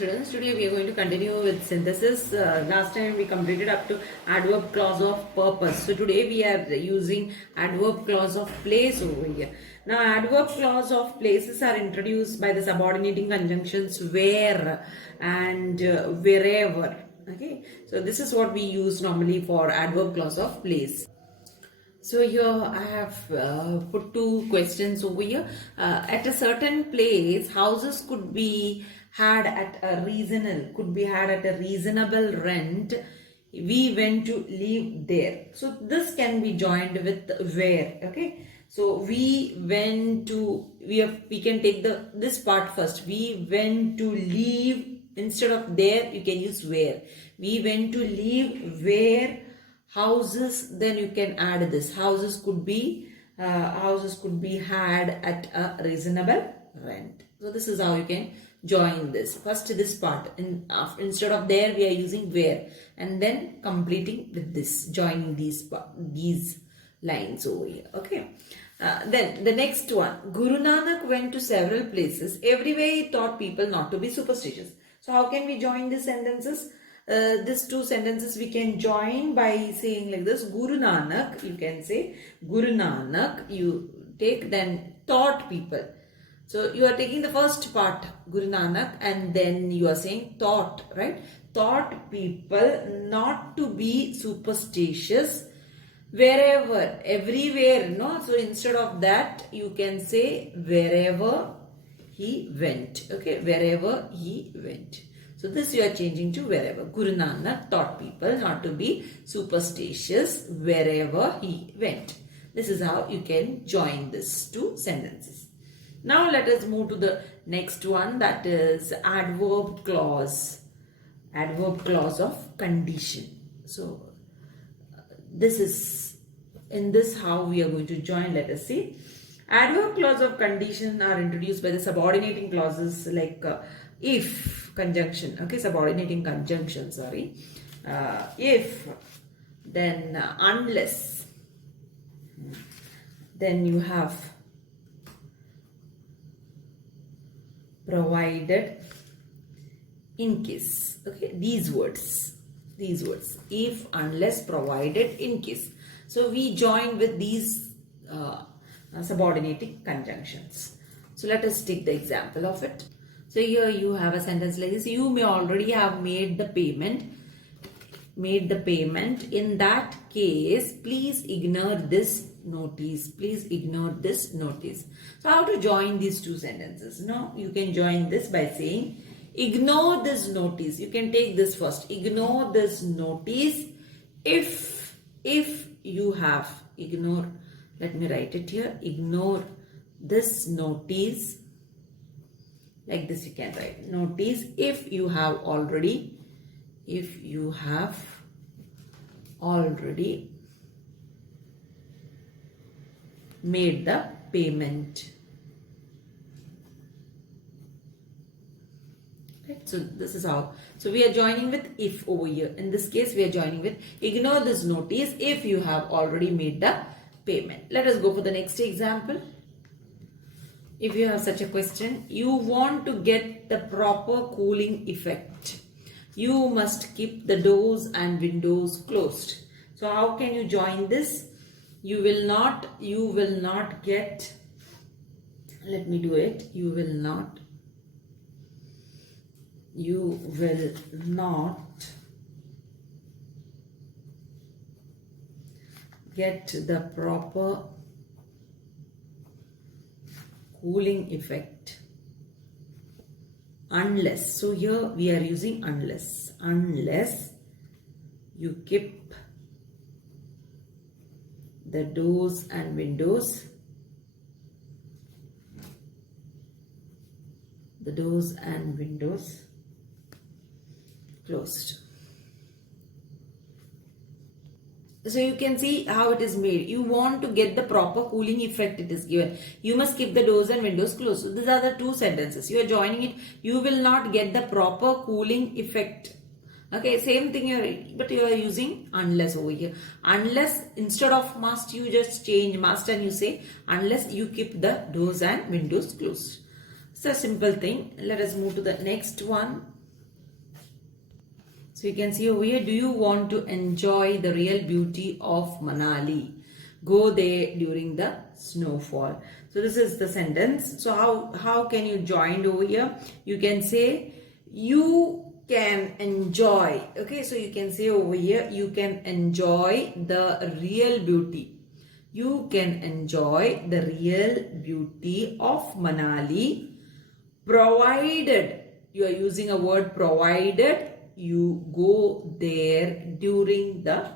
students, today we are going to continue with synthesis. Last time we completed up to adverb clause of purpose. So today we are using adverb clause of place over here. Now adverb clause of places are introduced by the subordinating conjunctions where and wherever. Okay, so this is what we use normally for adverb clause of place. So here I have put two questions over here. At a certain place, houses could be had at a reasonable rent. We went to live there. So this can be joined with where. Okay. So we went to, we can take this part first. We went to live, instead of there you can use where. We went to live where houses, then you can add this. Houses could be had at a reasonable rent. So this is how you can join this. First this part, instead of there we are using where, and then completing with this, joining these lines over here. Okay. Then the next one, Guru Nanak went to several places. Everywhere he taught people not to be superstitious. So how can we join these sentences? These two sentences we can join by saying like this: Guru Nanak, you can say Guru Nanak, you take, then taught people. So you are taking the first part, Guru Nanak, and then you are saying taught, right? Taught people not to be superstitious wherever, everywhere, no? So instead of that, you can say wherever he went, okay? Wherever he went. So this you are changing to wherever. Guru Nanak taught people not to be superstitious wherever he went. This is how you can join these two sentences. Now let us move to the next one, that is adverb clause. Adverb clause of condition. So this is, in this how we are going to join. Let us see. Adverb clause of condition are introduced by the subordinating clauses like if conjunction, okay, subordinating conjunction, sorry. If, then unless, then you have provided, in case, okay, these words, if, unless, provided, in case. So we join with these subordinating conjunctions. So let us take the example of it. So here you have a sentence like this: you may already have made the payment. In that case, please ignore this notice. So how to join these two sentences? No, you can join this by saying ignore this notice. You can take this first. Ignore this notice if you have, ignore, let me write it here, ignore this notice. Like this you can write, notice if you have already made the payment. Right? So this is how. So we are joining with if over here. In this case we are joining with ignore this notice if you have already made the payment. Let us go for the next example. If you have such a question, you want to get the proper cooling effect, you must keep the doors and windows closed. So how can you join this? You will not get, let me do it, you will not get the proper cooling effect unless, so here we are using unless you keep the doors and windows closed. So you can see how it is made. You want to get the proper cooling effect, it is given. You must keep the doors and windows closed. So these are the two sentences. You are joining it. You will not get the proper cooling effect. Okay, same thing here, but you are using unless over here. Unless, instead of must, you just change must and you say unless you keep the doors and windows closed. It's a simple thing. Let us move to the next one. So you can see over here, do you want to enjoy the real beauty of Manali? Go there during the snowfall. So this is the sentence. So how can you join over here? You can say you can enjoy. Okay, so you can say over here, you can enjoy the real beauty. You can enjoy the real beauty of Manali, provided you are using a word provided you go there during the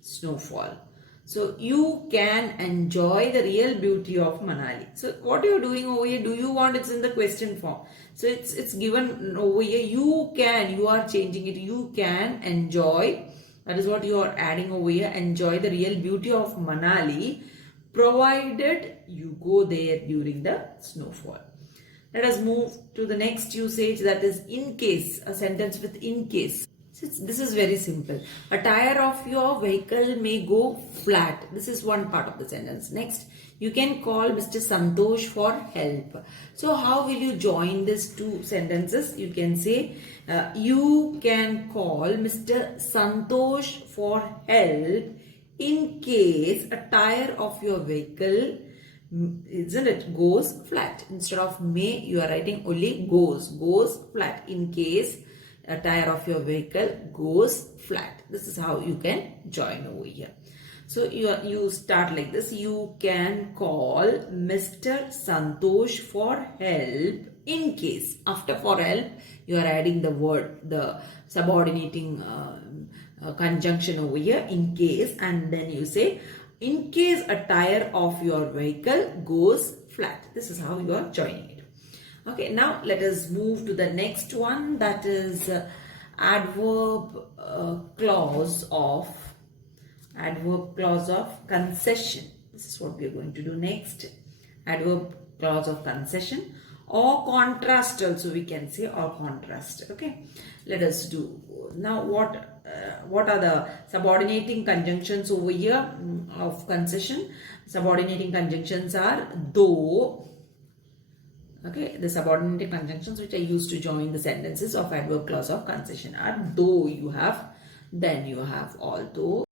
snowfall. So you can enjoy the real beauty of Manali. So what you are doing over here, do you want, it's in the question form. So it's given over here, you are changing it, you can enjoy, that is what you are adding over here, enjoy the real beauty of Manali, provided you go there during the snowfall. Let us move to the next usage, that is in case, a sentence with in case. This is very simple. A tire of your vehicle may go flat. This is one part of the sentence. Next, you can call Mr. Santosh for help. So how will you join these two sentences? You can say, you can call Mr. Santosh for help in case a tire of your vehicle, isn't it, goes flat. Instead of may, you are writing only goes flat, in case a tire of your vehicle goes flat. This is how you can join over here. So you start like this. You can call Mr. Santosh for help in case. After for help, you are adding the word, the subordinating conjunction over here, in case, and then you say, in case a tire of your vehicle goes flat. This is how you are joining it. Okay, now let us move to the next one, that is adverb clause of concession. This is what we are going to do next. Adverb clause of concession, or contrast also we can say, or contrast. Okay, let us do now. What are the subordinating conjunctions over here of concession? Subordinating conjunctions are though. Okay, the subordinating conjunctions which are used to join the sentences of adverb clause of concession are though you have, then you have, although.